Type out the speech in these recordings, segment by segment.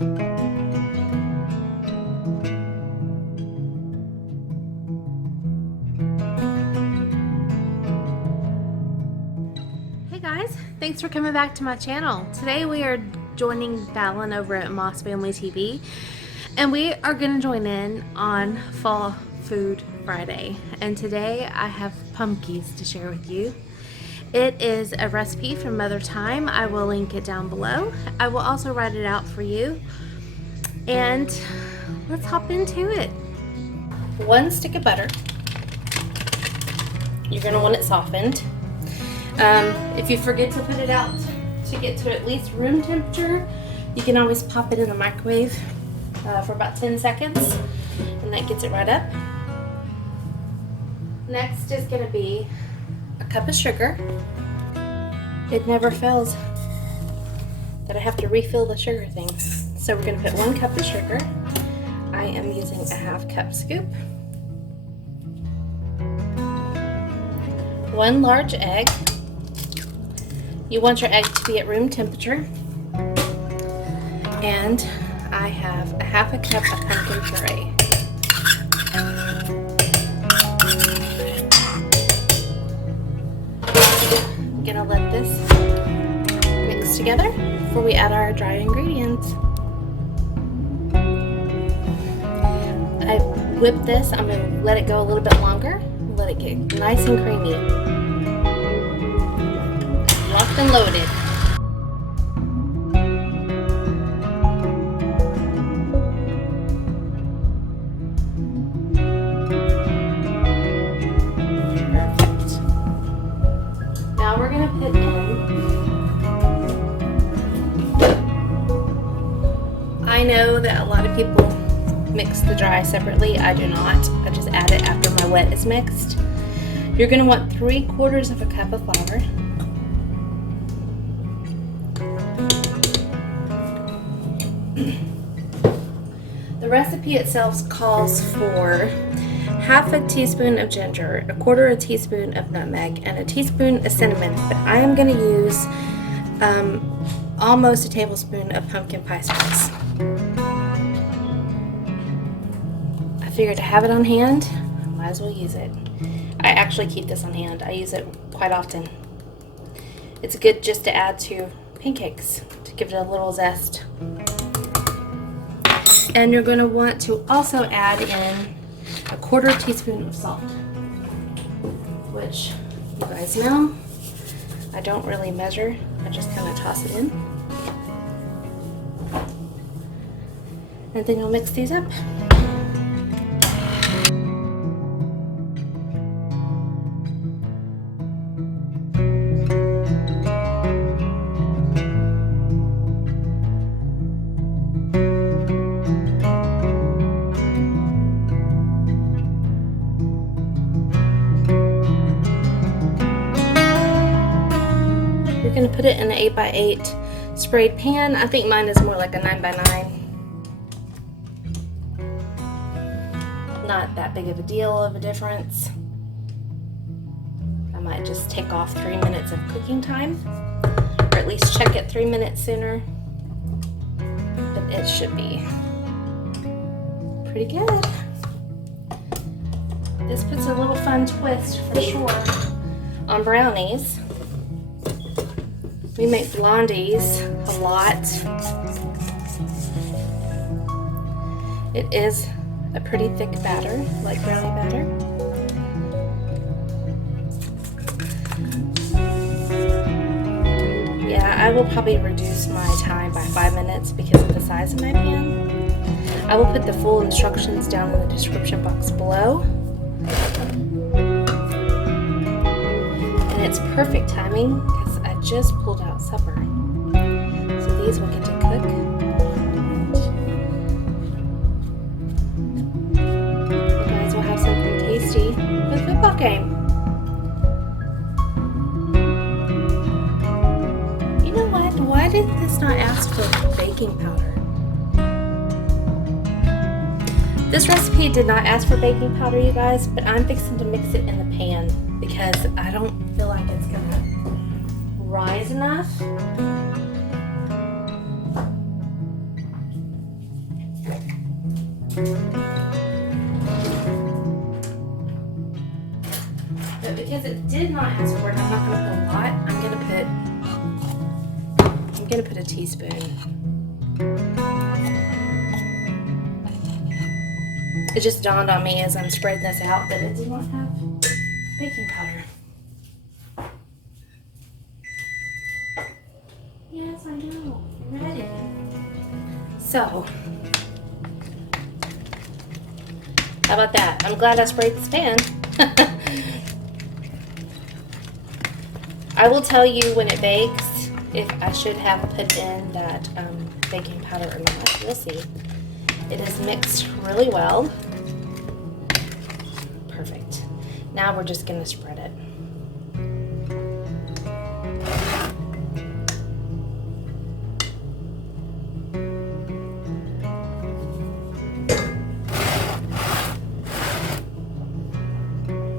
Hey guys, thanks for coming back to my channel. Today we are joining Fallon over at Moss Family TV, and we are going to join in on Fall Food Friday. And today I have pumpkies to share with you. It is a recipe from Mother Time. I will link it down below. I will also write it out for you. And let's hop into it. 1 stick of butter. You're going to want it softened. If you forget to put it out to get to at least room temperature, you can always pop it in the microwave for about 10 seconds, and that gets it right up. Next is going to be a cup of sugar. It never fails that I have to refill the sugar thing. So we're going to put 1 cup of sugar. I am using a 1/2 cup scoop. 1 large egg. You want your egg to be at room temperature. And I have a 1/2 cup of pumpkin puree. I'm gonna let this mix together before we add our dry ingredients. I whipped this. I'm gonna let it go a little bit longer. Let it get nice and creamy. Locked and loaded. Perfect. Now we're going to put in, I know that a lot of people mix the dry separately. I do not. I just add it after my wet is mixed. You're going to want 3/4 of a cup of flour. The recipe itself calls for 1/2 teaspoon of ginger, 1/4 teaspoon of nutmeg, and 1 teaspoon of cinnamon, but I am going to use almost 1 tablespoon of pumpkin pie spice. I figured to have it on hand, might as well use it. I actually keep this on hand. I use it quite often. It's good just to add to pancakes to give it a little zest. And you're going to want to also add in 1/4 teaspoon of salt, which you guys know I don't really measure. I just kind of toss it in. And then you'll mix these up. You're going to put it in an 8x8 sprayed pan. I think mine is more like a 9x9. Not that big of a deal of a difference. I might just take off 3 minutes of cooking time, or at least check it 3 minutes sooner. But it should be pretty good. This puts a little fun twist for sure on brownies. We make Blondies a lot. It is a pretty thick batter, like brownie batter. Yeah, I will probably reduce my time by 5 minutes because of the size of my pan. I will put the full instructions down in the description box below. And it's perfect timing because I just pulled out supper. So these will get to cook. You guys will have something tasty for the football game. You know what? Why did this not ask for baking powder? This recipe did not ask for baking powder, you guys, but I'm fixing to mix it in the pan because I don't feel like it's gonna rise enough. But because it did not ask for it, I'm not going to put a lot. I'm going to put a teaspoon. It just dawned on me as I'm spreading this out that it did not have baking powder. Yes, I know. I'm ready. So, how about that? I'm glad I sprayed this pan. I will tell you when it bakes if I should have put in that baking powder or not. You'll see. It is mixed really well. Perfect. Now we're just going to spread it.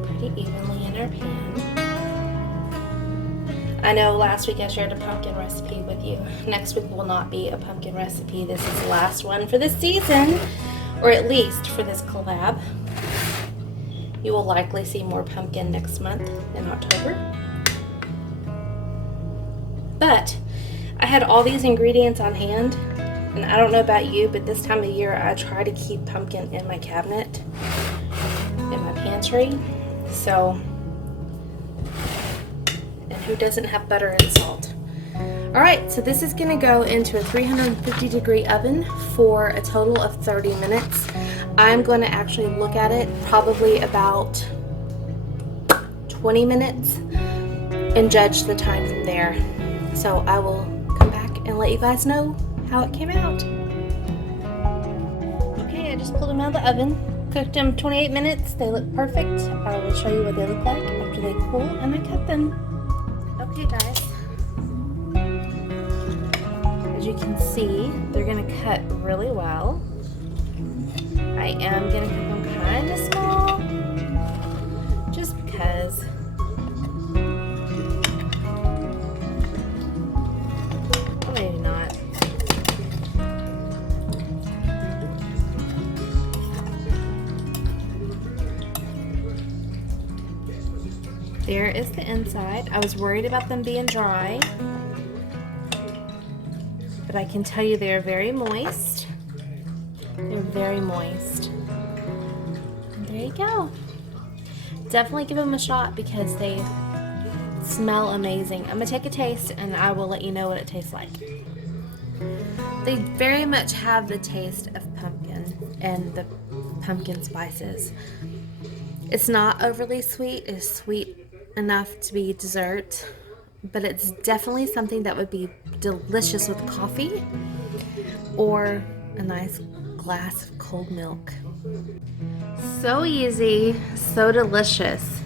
Pretty evenly in our pan. I know last week I shared a pumpkin recipe with you. Next week will not be a pumpkin recipe. This is the last one for this season, or at least for this collab. You will likely see more pumpkin next month in October. But I had all these ingredients on hand, and I don't know about you, but this time of year I try to keep pumpkin in my cabinet, in my pantry. So, who doesn't have butter and salt? Alright, so this is going to go into a 350-degree oven for a total of 30 minutes. I'm going to actually look at it probably about 20 minutes and judge the time from there. So I will come back and let you guys know how it came out. Okay, I just pulled them out of the oven. Cooked them 28 minutes. They look perfect. I will show you what they look like after they cool and I cut them. Okay guys, as you can see, they're going to cut really well. I am going to cut them kind of small, just because. Or maybe not. There is the inside. I was worried about them being dry, but I can tell you they're very moist. They're very moist. And there you go. Definitely give them a shot because they smell amazing. I'm gonna take a taste and I will let you know what it tastes like. They very much have the taste of pumpkin and the pumpkin spices. It's not overly sweet. It's sweet enough to be dessert, but it's definitely something that would be delicious with coffee or a nice glass of cold milk. So easy, so delicious.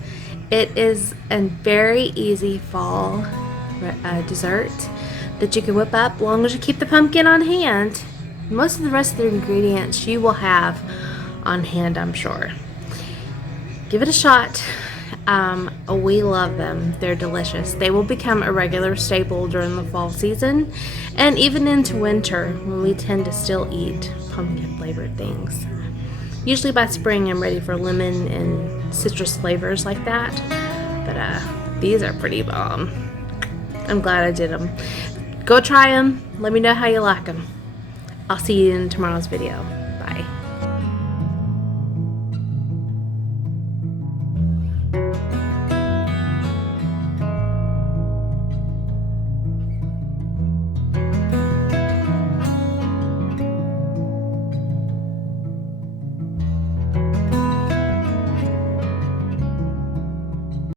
It is a very easy fall dessert that you can whip up as long as you keep the pumpkin on hand. Most of the rest of the ingredients you will have on hand, I'm sure. Give it a shot. We love them. They're delicious. They will become a regular staple during the fall season and even into winter when we tend to still eat pumpkin flavored things. Usually by spring I'm ready for lemon and citrus flavors like that, but these are pretty bomb. I'm glad I did them. Go try them. Let me know how you like them. I'll see you in tomorrow's video.